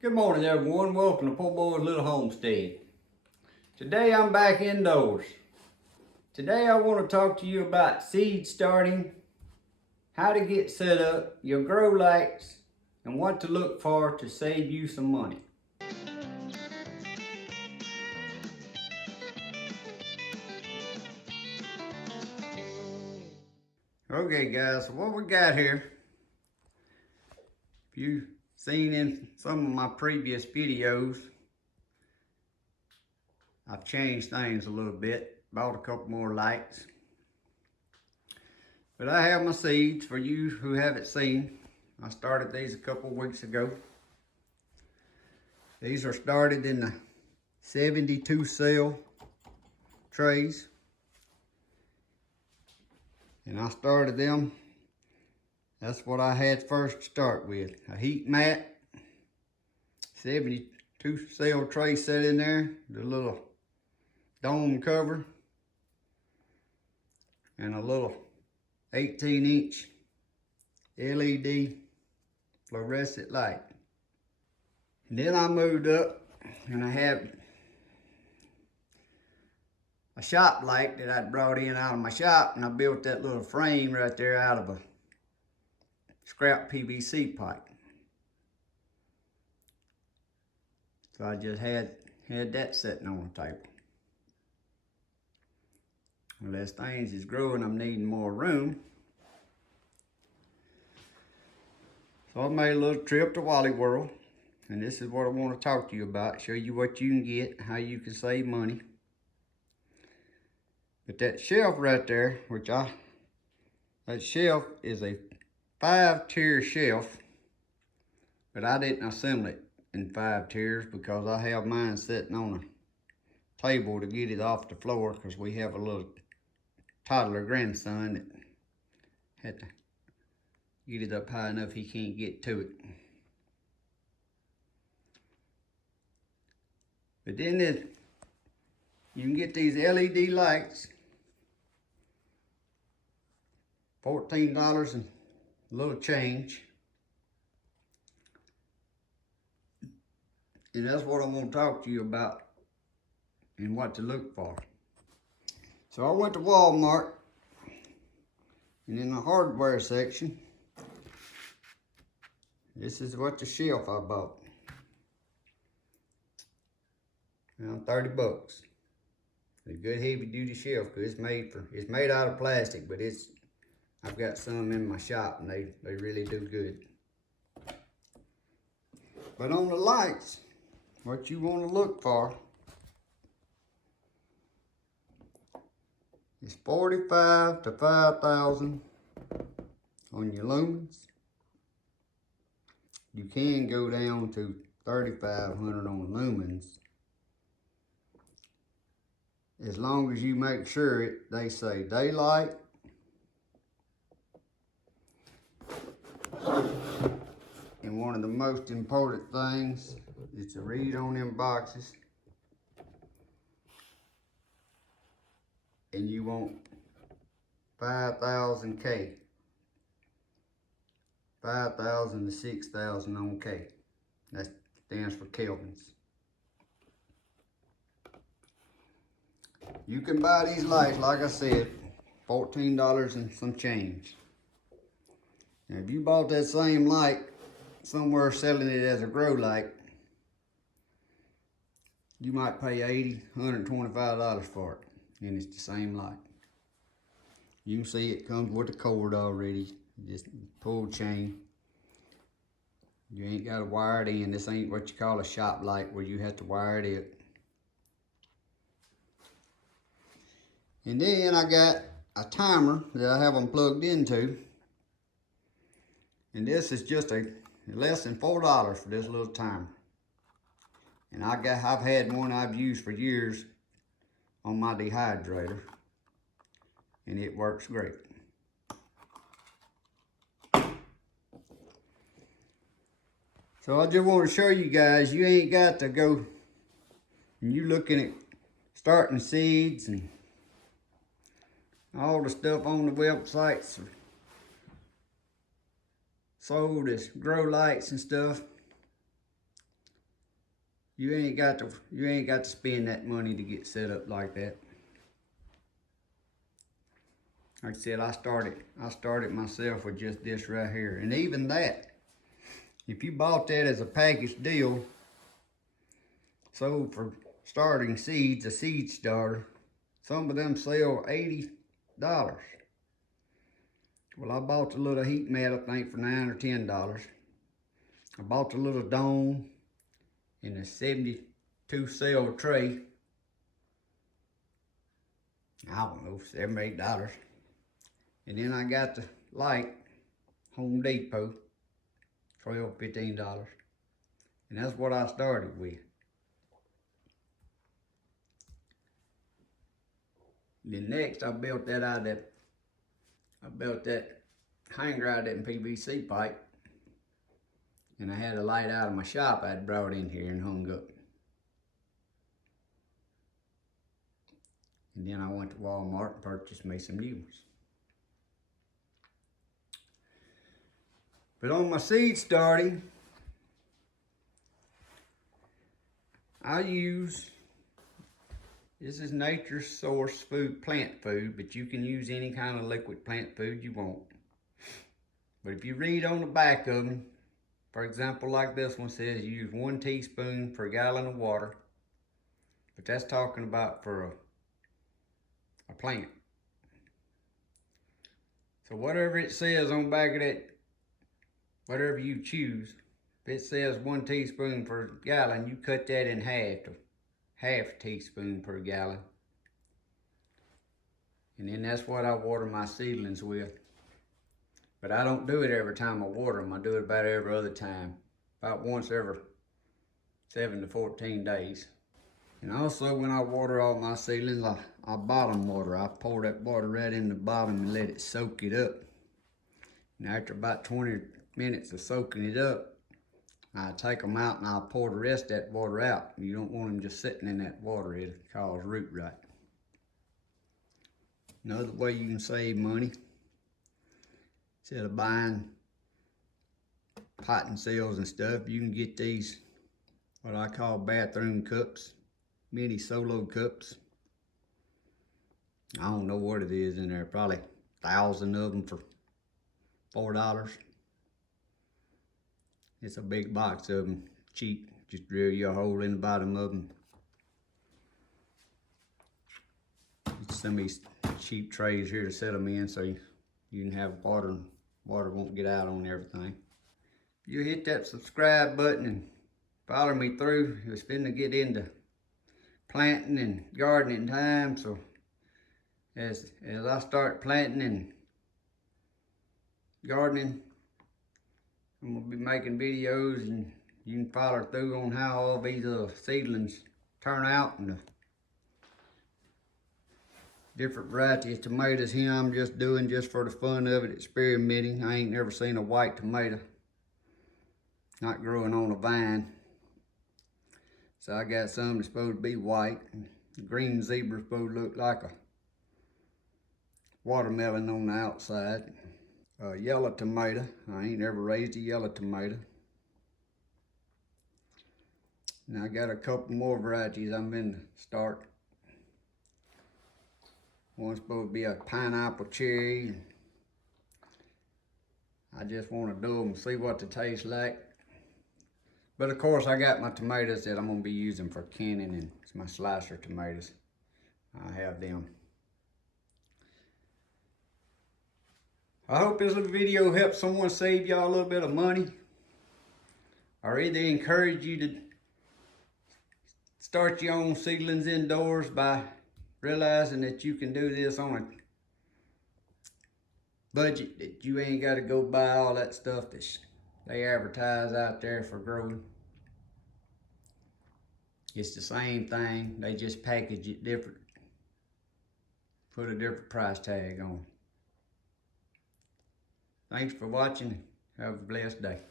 Good morning, everyone. Welcome to Poor Boy's Little Homestead. Today I'm back indoors. Today I want to talk to you about seed starting, how to get set up, your grow lights, and what to look for to save you some money. Okay guys, so what we got here, if you've seen in some of my previous videos, I've changed things a little bit, bought a couple more lights. But I have my seeds for you who haven't seen. I started these a couple weeks ago. These are started in the 72 cell trays. And I started them. That's what I had first to start with. A heat mat, 72 cell tray set in there, the little dome cover, and a little 18-inch LED fluorescent light. And then I moved up and I had a shop light that I'd brought in out of my shop, and I built that little frame right there out of a scrap PVC pipe. So I just had that sitting on the table. Well, as things is growing, I'm needing more room. So I made a little trip to Wally World, and this is what I want to talk to you about, show you what you can get, how you can save money. But that shelf right there, that shelf is a 5-tier shelf, but I didn't assemble it in 5 tiers because I have mine sitting on a table to get it off the floor, because we have a little toddler grandson that had to get it up high enough he can't get to it. But then you can get these LED lights, $14 and a little change. And that's what I want to talk to you about and what to look for. So I went to Walmart, and in the hardware section, this is what the shelf I bought. Around 30 bucks. A good heavy duty shelf, because it's made out of plastic, but I've got some in my shop and they really do good. But on the lights, what you want to look for is 45 to 5,000 on your lumens. You can go down to 3,500 on lumens, as long as you make sure they say daylight, and one of the most important things is to read on them boxes, and you want 5,000 K. 5,000 to 6,000 on K. That stands for kelvins. You can buy these lights, like I said, $14 and some change. Now, if you bought that same light somewhere selling it as a grow light, you might pay $80, $125 for it, and it's the same light. You can see it comes with a cord already, just pull chain. You ain't got to wire it in. This ain't what you call a shop light where you have to wire it in. And then I got a timer that I have them plugged into. And this is just less than $4 for this little timer. And I've had one I've used for years on my dehydrator, and it works great. So I just want to show you guys, you ain't got to go, and you looking at starting seeds and all the stuff on the websites sold as grow lights and stuff. You ain't got to spend that money to get set up like that. Like I said, I started myself with just this right here. And even that, if you bought that as a package deal, sold for starting seeds, a seed starter, some of them sell $80. Well, I bought the little heat mat, I think, for $9 or $10. I bought the little dome in a 72 cell tray. I don't know, $7 or $8. And then I got the light, Home Depot, $12, $15. And that's what I started with. Then next I built that hanger out of that PVC pipe. And I had a light out of my shop I'd brought in here and hung up. And then I went to Walmart and purchased me some new ones. But on my seed starting, I use, this is Nature's Source food, plant food, but you can use any kind of liquid plant food you want. But if you read on the back of them, for example, like this one says, use 1 teaspoon per gallon of water. But that's talking about for a plant. So whatever it says on the back of that, whatever you choose, if it says 1 teaspoon per gallon, you cut that in half to half a teaspoon per gallon. And then that's what I water my seedlings with. But I don't do it every time I water them. I do it about every other time. About once every 7 to 14 days. And also when I water all my seedlings, I bottom water. I pour that water right in the bottom and let it soak it up. And after about 20 minutes of soaking it up, I take them out and I'll pour the rest of that water out. You don't want them just sitting in that water. It'll cause root rot. Another way you can save money, instead of buying potting cells and stuff, you can get these, what I call bathroom cups, mini solo cups. I don't know what it is in there, probably 1,000 of them for $4. It's a big box of them, cheap. Just drill you a hole in the bottom of them. It's some of these cheap trays here to set them in so you can have water and water won't get out on everything. You hit that subscribe button and follow me through. It's finna get into planting and gardening time. So as I start planting and gardening, I'm gonna be making videos and you can follow through on how all these seedlings turn out and the different varieties of tomatoes here I'm just doing just for the fun of it, experimenting. I ain't never seen a white tomato not growing on a vine. So I got some that's supposed to be white. The green zebra supposed to look like a watermelon on the outside. Yellow tomato. I ain't ever raised a yellow tomato. Now I got a couple more varieties I'm in to start. One's supposed to be a pineapple cherry. I just want to do them and see what they taste like. But of course I got my tomatoes that I'm going to be using for canning, and it's my slicer tomatoes. I have them. I hope this little video helps someone save y'all a little bit of money, or either encourage you to start your own seedlings indoors by realizing that you can do this on a budget, that you ain't got to go buy all that stuff that they advertise out there for growing. It's the same thing, they just package it different, put a different price tag on. Thanks for watching. Have a blessed day.